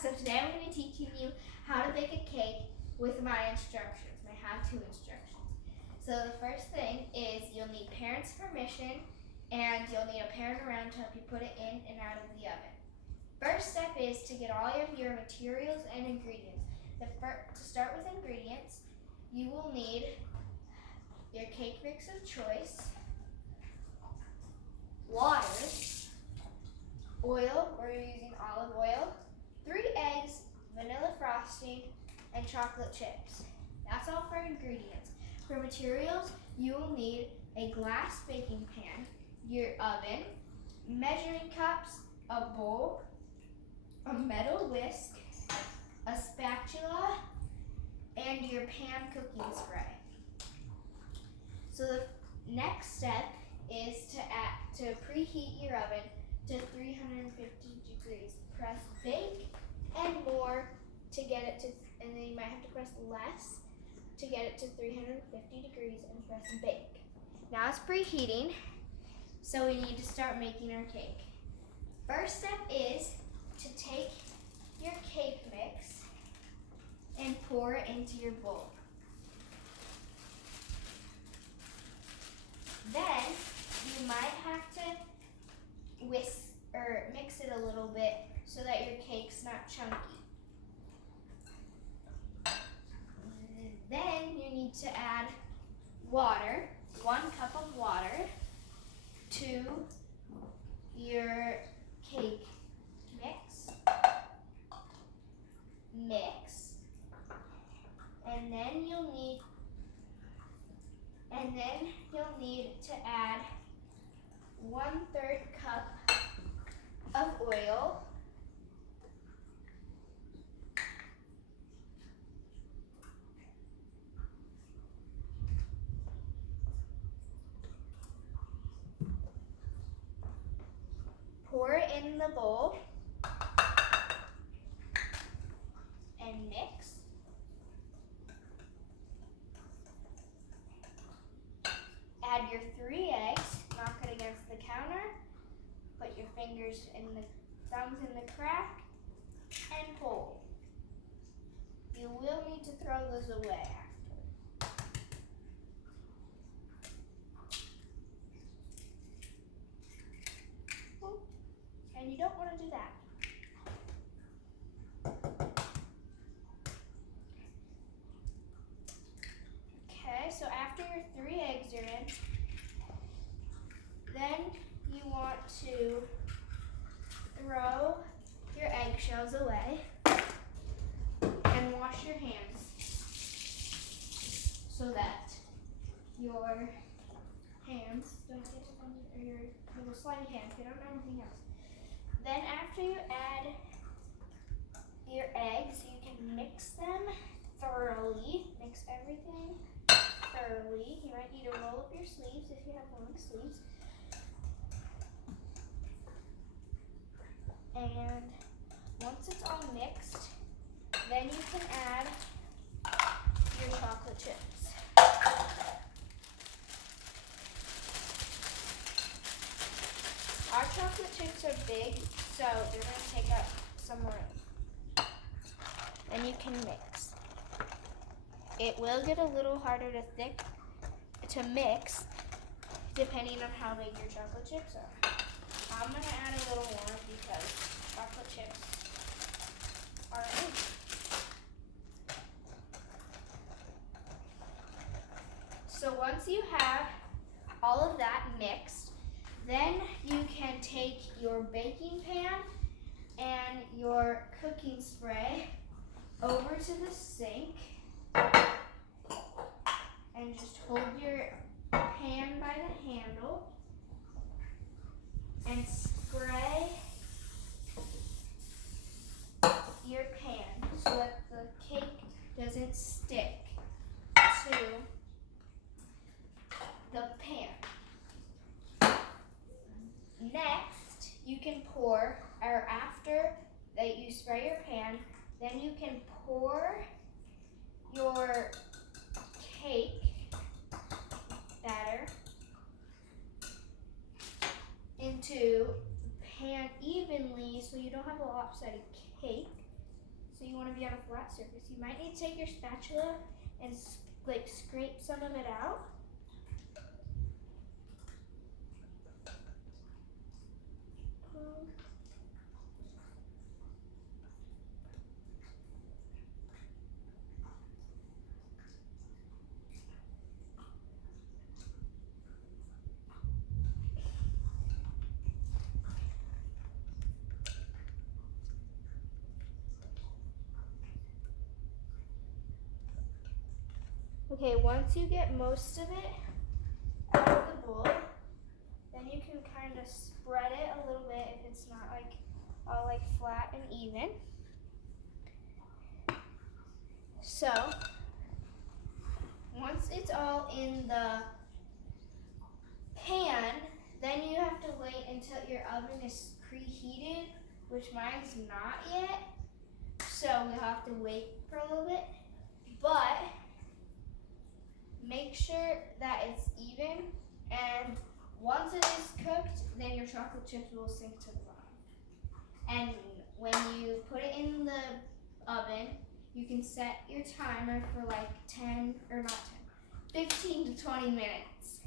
So today I'm going to be teaching you how to bake a cake with my instructions, my how-to instructions. So the first thing is you'll need parents' permission and you'll need a parent around to help you put it in and out of the oven. First step is to get all of your materials and ingredients. To start with ingredients, you will need your cake mix of choice, water, oil, or you're using olive oil, 3 eggs, vanilla frosting, and chocolate chips. That's all for ingredients. For materials, you will need a glass baking pan, your oven, measuring cups, a bowl, a metal whisk, a spatula, and your pan cooking spray. So the next step is to preheat your oven to 350 degrees. Press bake and more to get it to, and then you might have to press less to get it to 350 degrees and press bake. Now it's preheating, so we need to start making our cake. First step is to take your cake mix and pour it into your bowl. Then you might have to mix it a little bit so that your cake's not chunky. Then you need to add water, 1 cup of water, to your cake mix. Mix. And then you'll need to add 1/3 cup of oil. Pour it in the bowl and mix. Add your 3 eggs, knock it against the counter, put your fingers and the thumbs in the crack, and pull. You will need to throw those away after. And you don't want to do that. Okay, so after your 3 eggs are in, then you want to throw your eggshells away and wash your hands so that your hands don't get on your little slimy hands, get on everything else. Then after you add your eggs, you can mix them thoroughly. Mix everything thoroughly. You might need to roll up your sleeves if you have long sleeves. And once it's all mixed, then you can add your chocolate chips. Our chocolate chips are big, so they're going to take up some room. And you can mix. It will get a little harder to mix depending on how big your chocolate chips are. I'm going to add a little more because chocolate chips are amazing. So once you have all of that mixed, then you can take your baking pan and your cooking spray over to the sink and just hold your pan by the handle and spray your pan so that the cake doesn't stick to the pan. Next, you can pour, or after that you spray your pan, then you can pour your cake batter into the pan evenly so you don't have a lopsided cake. So you want to be on a flat surface. You might need to take your spatula and like scrape some of it out. Okay, once you get most of it out of the bowl, then you can kind of spread it a little bit if it's not like all like flat and even. So, once it's all in the pan, then you have to wait until your oven is preheated, which mine's not yet. So we'll have to wait for a little bit. But make sure that it's even, and once it is cooked, then your chocolate chips will sink to the bottom. And when you put it in the oven, you can set your timer for like 15 to 20 minutes.